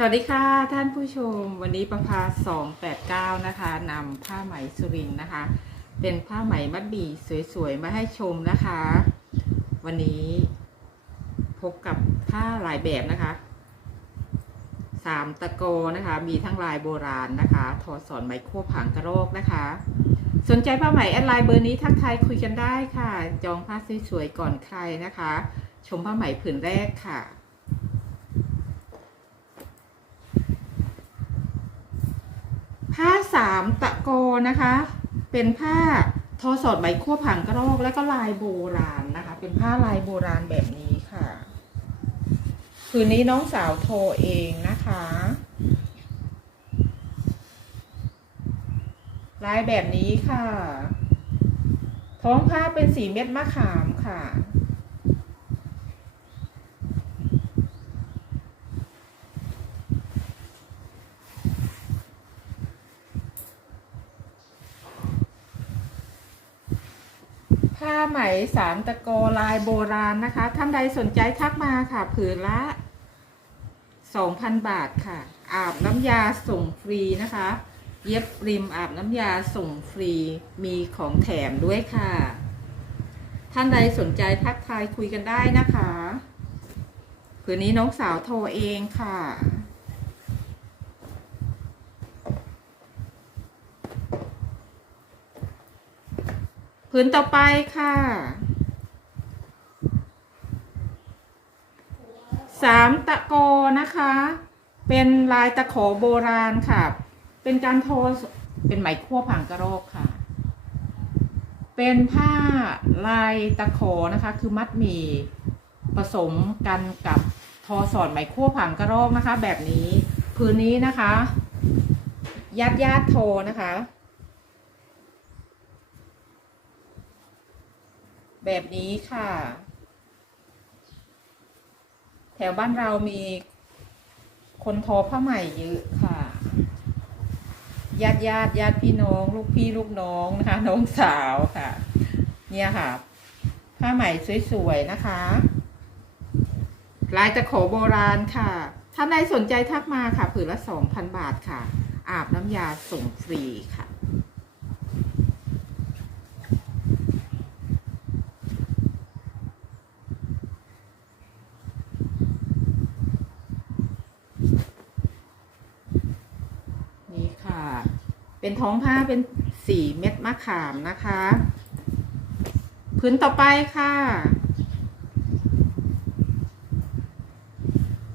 สวัสดีค่ะท่านผู้ชม วันนี้ประภา289 นะคะนำผ้าไหมสุรินนะคะ เป็นผ้าไหมมัดหมี่สวยๆ มาให้ชมนะคะ วันนี้พบกับผ้าหลายแบบนะคะสามตะโกนะคะ มีทั้งลายโบราณนะคะ ทอสอนไหมโคผางกระโรกนะคะ สนใจผ้าไหมแอดไลน์เบอร์นี้ทักทายคุยกันได้ค่ะ จองผ้าสวยๆก่อนใครนะคะ ชมผ้าไหมผืนแรกค่ะ ผ้าสามตะโกนะคะ เป็นผ้าทอสอดใบขั้วผังกระรอกและก็ลายโบราณนะคะ เป็นผ้าลายโบราณแบบนี้ค่ะ คืนนี้น้องสาวโทรเองนะคะ ลายแบบนี้ค่ะ ท้องผ้าเป็นสีเม็ดมะขามค่ะ ผ้าไหมสามตะโกลายโบราณนะคะ ท่านใดสนใจทักมาค่ะ ผืนละ 2,000 บาทค่ะ อาบน้ำยาส่งฟรีนะคะ เย็บริมอาบน้ำยาส่งฟรี มีของแถมด้วยค่ะ ท่านใดสนใจทักทายคุยกันได้นะคะ ผืนนี้น้องสาวโทรเองค่ะ ผืนต่อไปค่ะสามตะโกนะคะ เป็นลายตะขอโบราณค่ะ เป็นการโทอเป็นไหมขั้วผังกระโรกค่ะ เป็นผ้าลายตะขอนะคะ คือมัดหมี่ผสมกันกับทอสอดไหมขั้วผังกระโรกนะคะ แบบนี้พื้นนี้นะคะ ยัดยาดโทนะคะ แบบนี้ค่ะ แถวบ้านเรามีคนทอผ้าไหมเยอะค่ะญาติญาติญาติพี่น้อง ลูกพี่ลูกน้องนะคะ น้องสาวค่ะ เนี่ยค่ะ ผ้าไหมสวยๆนะคะลายตะโขโบราณค่ะ ถ้าใดสนใจทักมาค่ะ ผืนละ2,000บาทค่ะ อาบน้ำยาส่งฟรีค่ะ นี่ค่ะ เป็นท้องผ้าเป็นสีเม็ดมะขามนะคะ พื้นต่อไปค่ะ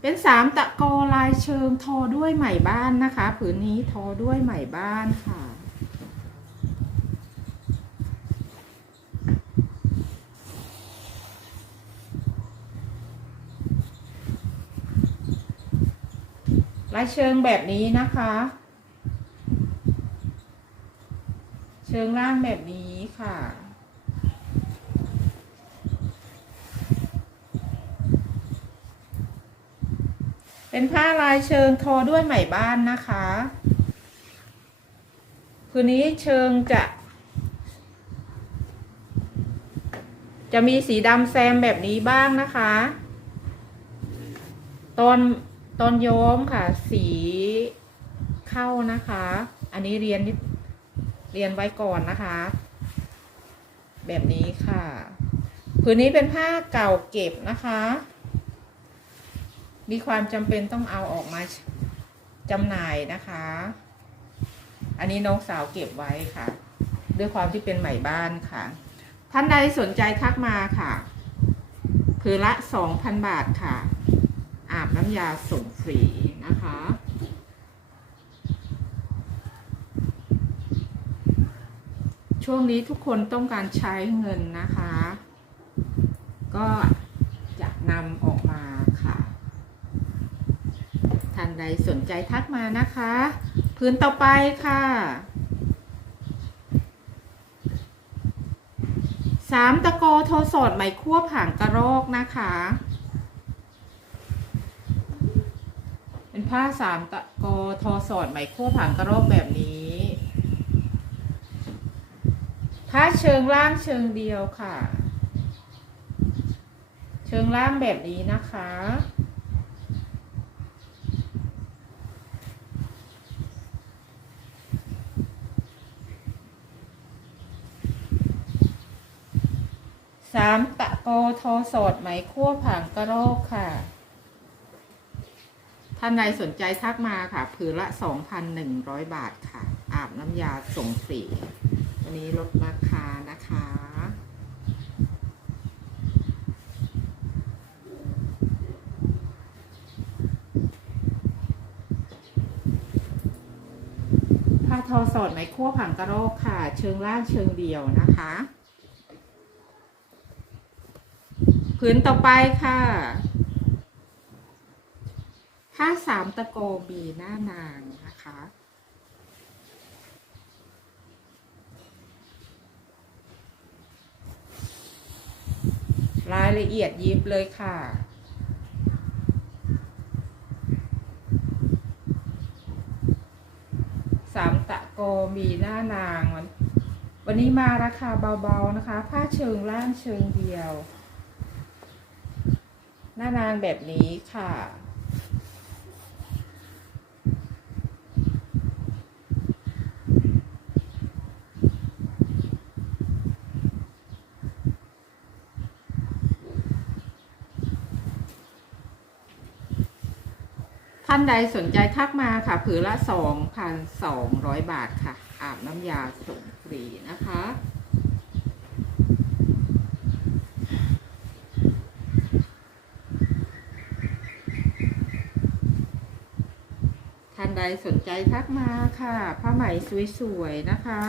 เป็นสามตะโกลายเชิงทอด้วยไหมบ้านนะคะ ผืนนี้ทอด้วยไหมบ้านค่ะลายเชิงแบบนี้นะคะ เชิงล่างแบบนี้ค่ะ เป็นผ้าลายเชิงทอด้วยไหมบ้านนะคะ คืนนี้เชิงจะ จะมีสีดำแซมแบบนี้บ้างนะคะ ตอนตอนย้อมค่ะ สีเข้านะคะ อันนี้เรียนนิด เรียนไว้ก่อนนะคะ แบบนี้ค่ะ ผืนนี้เป็นผ้าเก่าเก็บนะคะ มีความจำเป็นต้องเอาออกมาจำหน่ายนะคะ อันนี้น้องสาวเก็บไว้ค่ะ ด้วยความที่เป็นใหม่บ้านค่ะ ท่านใดสนใจทักมาค่ะ ผืนละ 2,000 บาทค่ะ อาบน้ำยาส่งฟรีนะคะ ช่วงนี้ทุกคนต้องการใช้เงินนะคะ ก็จะนำออกมาค่ะท่านใดสนใจทักมานะคะ พื้นต่อไปค่ะสามตะโกโทสดไหมควบหางกระรอกนะคะ เป็นผ้าสามตะโกทอสดไหมควบหางกระรอกแบบนี้ ถ้าเชิงล่างเชิงเดียวค่ะ เชิงล่างแบบนี้นะคะ สามตะโกโทสดไหมคั่วผังกระโรกค่ะ ท่านใดสนใจทักมาค่ะ ผืนละสองพันหนึ่งร้อยบาทค่ะ อาบน้ำยาส่งสี รีวันนี้ลดราคานะคะ ผ้าทอสดไหมคั่วผังกระโรกค่ะ เชิงล่างเชิงเดียวนะคะผืนต่อไปค่ะผ้าสามตะโกมีหน้านางนะคะ รายละเอียดยิบเลยค่ะ สามตะโกมีหน้านางวันวันนี้มาราคาเบาๆนะคะ ผ้าเชิงล่างเชิงเดียว หน้านางแบบนี้ค่ะานใดสนใจทักมาค่ะผืนละ 2,200 บาทค่ะ อาบน้ำยาส่งฟรีนะคะ ท่านใดสนใจทักมาค่ะ ผ้าไหมสวยๆนะคะ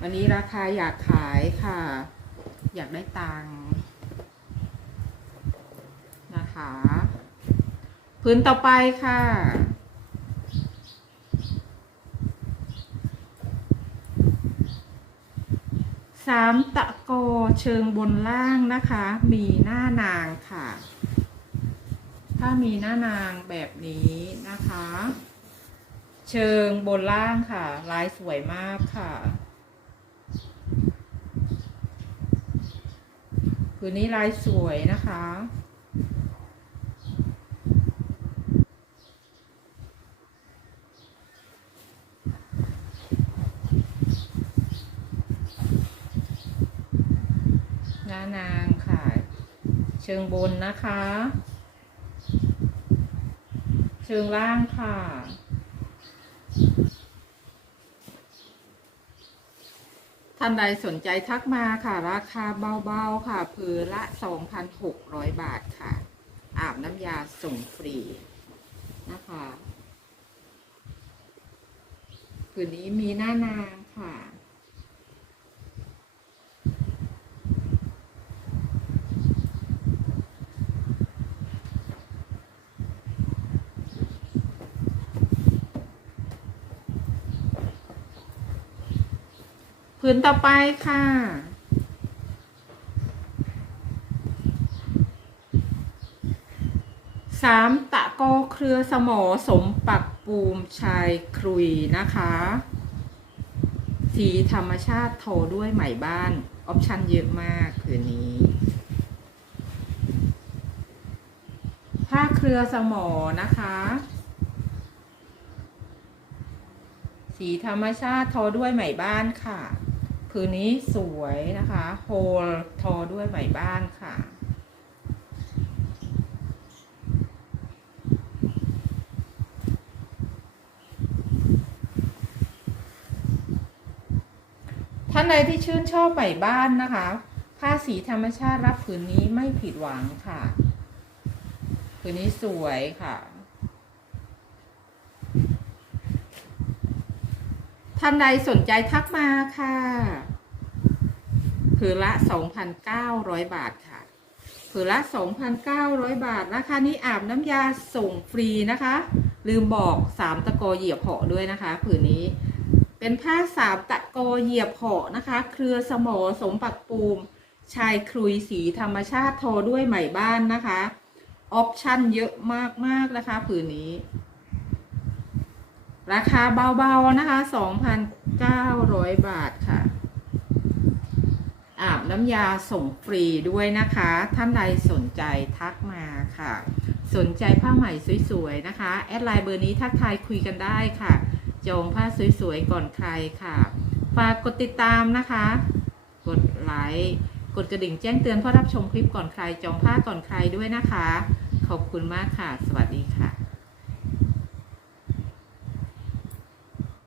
วันนี้ราคาอยากขายค่ะ อยากได้ตังค์นะคะ พื้นต่อไปค่ะ สามตะโกเชิงบนล่างนะคะ มีหน้านางค่ะ ถ้ามีหน้านางแบบนี้นะคะ เชิงบนล่างค่ะ ลายสวยมากค่ะผืนนี้ลายสวยนะคะ หน้านางค่ะ เชิงบนนะคะ เชิงล่างค่ะ ท่านใดสนใจทักมาค่ะ ราคาเบาๆค่ะผืนละ 2,600 บาทค่ะ อาบน้ำยาส่งฟรีนะคะผืนนี้มีหน้านางค่ะ ผืนต่อไปค่ะ สามตะโกเครือสมอสมปักปูมชายครุยนะคะ สีธรรมชาติโทด้วยไหมบ้าน ออปชั่นเยอะมากผืนนี้ผ้าเครือสมอนะคะ สีธรรมชาติทอด้วยไหมบ้านค่ะ ผืนนี้สวยนะคะโฮลทอด้วยไหมบ้านค่ะท่านใดที่ชื่นชอบไหมบ้านนะคะ ผ้าสีธรรมชาติรับผืนนี้ไม่ผิดหวังค่ะ ผืนนี้สวยค่ะ ท่านใดสนใจทักมาค่ะผืนละ 2,900 บาทค่ะผืนละ 2,900 บาท ราคานี้อาบน้ำยาส่งฟรีนะคะ ลืมบอก 3 ตะโกเหยียบเหาะด้วยนะคะผืนนี้เป็นผ้าสามตะโกเหยียบเหาะนะคะ เครือสมอสมปักปูม ชายครุยสีธรรมชาติทอด้วยไหมบ้านนะคะ ออปชั่นเยอะมากๆนะคะ ผืนนี้ ราคาเบาๆนะคะ 2,900 บาทค่ะ อาบน้ำยาส่งฟรีด้วยนะคะ ท่านใดสนใจทักมาค่ะ สนใจผ้าไหม่สวยๆนะคะ แอดไลน์เบอร์นี้ทักทายคุยกันได้ค่ะ จองผ้าสวยๆก่อนใครค่ะ ฝากกดติดตามนะคะ กดไลค์กดกระดิ่งแจ้งเตือนเพื่อรับชมคลิปก่อนใคร จองผ้าก่อนใครด้วยนะคะ ขอบคุณมากค่ะ สวัสดีค่ะ